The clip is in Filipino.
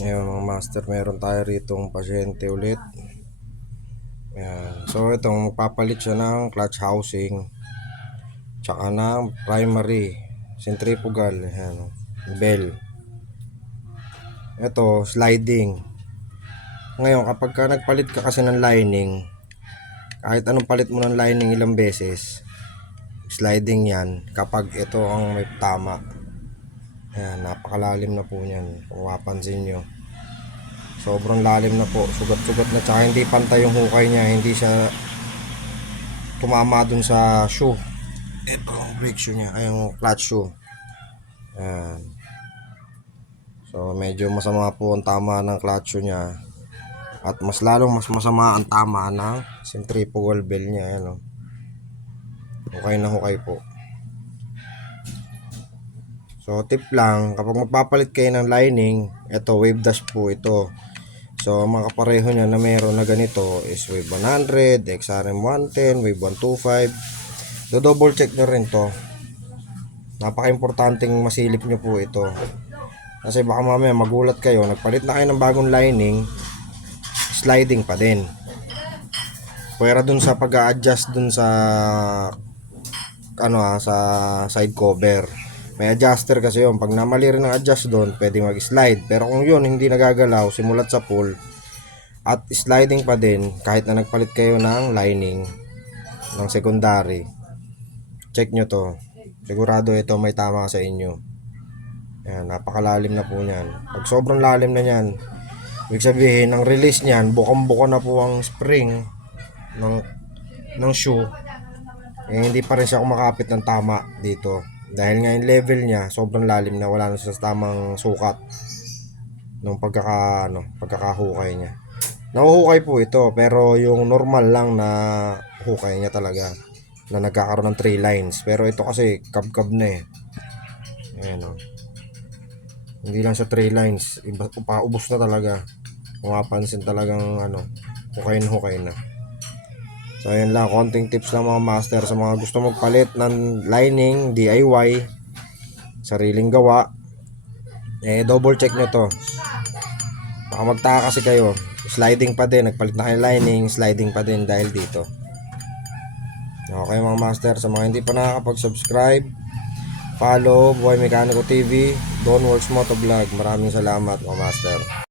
Ngayon mga master, meron tayo ritong pasyente ulit. Ayan. So itong magpapalit siya ng clutch housing tsaka ng primary centrifugal. Ayan, bell. Ito sliding. Ngayon kapag ka nagpalit ka kasi ng lining, kahit anong palit mo ng lining ilang beses, sliding yan kapag ito ang may tama. Ayan, napakalalim na po niyan kung mapansin nyo. Sobrang lalim na po, sugat-sugat na, tsaka hindi pantay yung hukay niya, hindi siya tumama dun sa shoe. Ito ang brake shoe niya, ay yung clutch shoe. Ayan. So medyo masama po ang tama ng clutch shoe niya. At mas masama ang tama ng centrifugal bell niya. Ayan, hukay na hukay po. So tip lang, kapag magpapalit kayo ng lining, ito wave dash po ito. So mga kapareho niya na meron na ganito is wave 100, XRM 110, wave 125. Do-double check nyo rin to. Napaka-importanting masilip nyo po ito. Kasi baka mamaya magulat kayo, nagpalit na kayo ng bagong lining, sliding pa din. Pwera dun sa pag-a-adjust dun sa sa side cover. May adjuster kasi yun. Pag namali rin ang adjust doon, pwede mag-slide. Pero kung yun hindi nagagalaw, simulat sa pull at sliding pa din, kahit na nagpalit kayo ng lining ng secondary, check nyo to. Sigurado ito may tama sa inyo. Ayan, napakalalim na po niyan. Pag sobrang lalim na niyan, ibig sabihin, ang release niyan, bukang-buka na po ang spring ng shoe. Hindi pa rin siya kumakapit ng tama dito. Dahil nga yung level niya, sobrang lalim na, wala na sa tamang sukat ng pagkakahukay niya. Nahuhukay po ito, pero yung normal lang na hukay niya talaga, na nagkakaroon ng 3 lines. Pero ito kasi kab-kab na eh. Ayan o. Hindi lang sa 3 lines, paubos na talaga. Kung mapansin talagang hukay na. So ayan lang, konting tips lang mga master sa mga gusto magpalit ng lining, DIY, sariling gawa. Double check nyo to. Baka magtaka kasi kayo, sliding pa din, nagpalit na kayo lining, sliding pa din dahil dito. Okay mga master, sa mga hindi pa nakakapag-subscribe, follow Buhay Mekaniko TV, Don Works Motovlog. Maraming salamat mga master.